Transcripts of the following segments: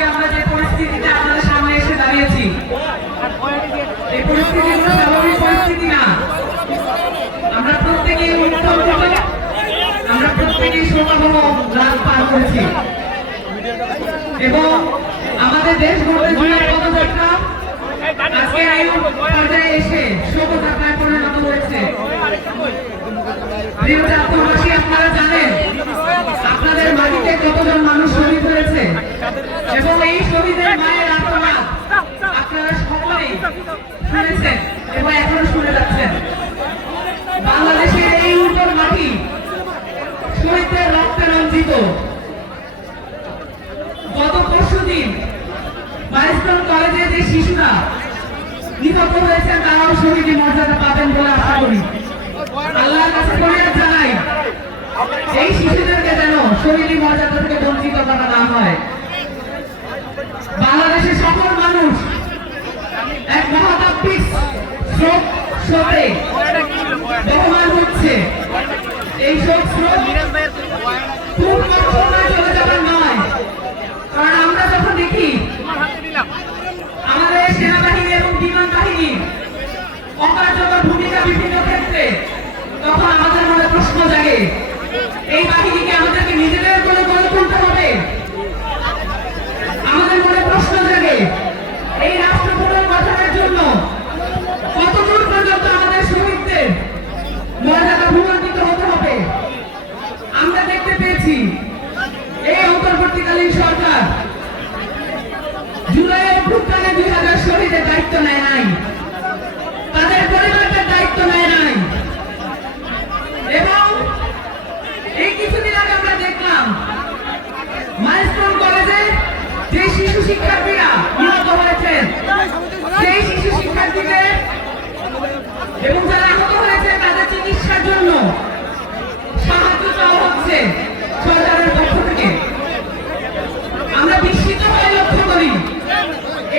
আজকে আমরা যে পরিস্থিতিতে আপনাদের সামনে এসে দাঁড়িয়েছি, এই পরিস্থিতি কোনো স্বাভাবিক পরিস্থিতি না। আমরা প্রত্যেকেই উত্তম, আমরা প্রত্যেকেই শোকাবহ রাত পার করেছি এবং আমাদের দেশ গড়তে জুলাই পদযাত্রা আজকে এই পর্যায়ে এসে শোভাযাত্রায় পরিণত হয়েছে। প্রিয় জাতীয়বাসী, আপনারা জানেন আপনাদের মাটিতে কতজন মানুষ শহীদ হয়েছে এবং এই শহীদের মায়ের আত্মনাদ আপনারা সকলেই শুনেছেন এবং এখনো শুনে যাচ্ছেন। বাংলাদেশের এই উর্বর মাটি শহীদদের রক্তে রঞ্জিত। গত পরশুদিন মাইলস্টোন কলেজে যে শিশুরা নিহত হয়েছেন তারাও শহীদের মর্যাদা পাবেন বলে আশা করি। আল্লাহর কাছে ফরিয়াদ জানাই এই শিশুদেরকে যেন শহীদের মর্যাদা থেকে বঞ্চিত করা না হয়। বাংলাদেশের সকল মানুষ এক মহাতাত্ত্বিক স্রোতে বহমান হচ্ছে। এই শোক স্রোত খুব কম সময় চলে যাবার নয়, কারণ আমরা যখন দেখি আমাদের সেনাবাহিনী এবং বিমান বাহিনী অকার্যকর ভূমিকা বিভিন্ন ক্ষেত্রে, তখন আমাদের মনে প্রশ্ন জাগে এই বাহিনীকে আমাদেরকে নিজেদের করে গড়ে তুলতে হবে। আমাদের মনে প্রশ্ন জাগে এই রাষ্ট্র পুনর্গঠনের জন্য কতদূর পর্যন্ত আমাদের শহীদদের মর্যাদা ভূমান্বিত হতে হবে। আমরা দেখতে পেয়েছি এই অন্তর্বর্তীকালীন সরকার জুলাইয়ের অভ্যুত্থানে 2000 শহীদের দায়িত্ব নেয় নাই, তাদের পরিবারদের দায়িত্ব নেয় নাই এবং এই কিছুদিন আগে আমরা দেখলাম মাইলস্টোন কলেজে যে শিশু শিক্ষার্থীরা নিহত হয়েছেন, সেই শিশু শিক্ষার্থীদের এবং যারা আহত হয়েছে তাদের চিকিৎসার জন্য সাহায্য চাওয়া হচ্ছে সরকারের পক্ষ থেকে। আমরা বিস্মিত হয়ে লক্ষ্য করি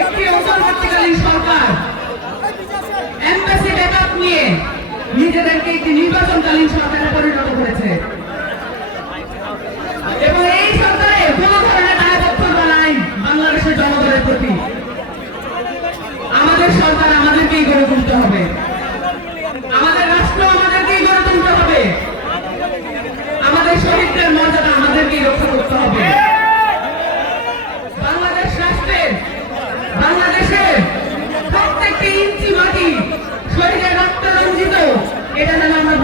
একটি অন্তর্বর্তীকালীন সরকার এমবাসি ব্যাকআপ নিয়ে নিজেদেরকে একটি নির্বাচনকালীন সরকারে পরিণত করেছে এবং এই সরকারে কোন ধরনের দায়বদ্ধতা নাই বাংলাদেশের জনগণের প্রতি। আমাদের সরকার আমাদেরকেই গড়ে তুলতে হবে, আমাদের রাষ্ট্র আমাদেরকেই গড়ে তুলতে হবে, আমাদের শহীদদের মর্যাদা আমাদেরকেই রক্ষা করতে হবে। বাংলাদেশ রাষ্ট্রের, বাংলাদেশের প্রত্যেকটি ইঞ্চি মাটি শহীদের রক্তে রঞ্জিত, এটা যেন আমরা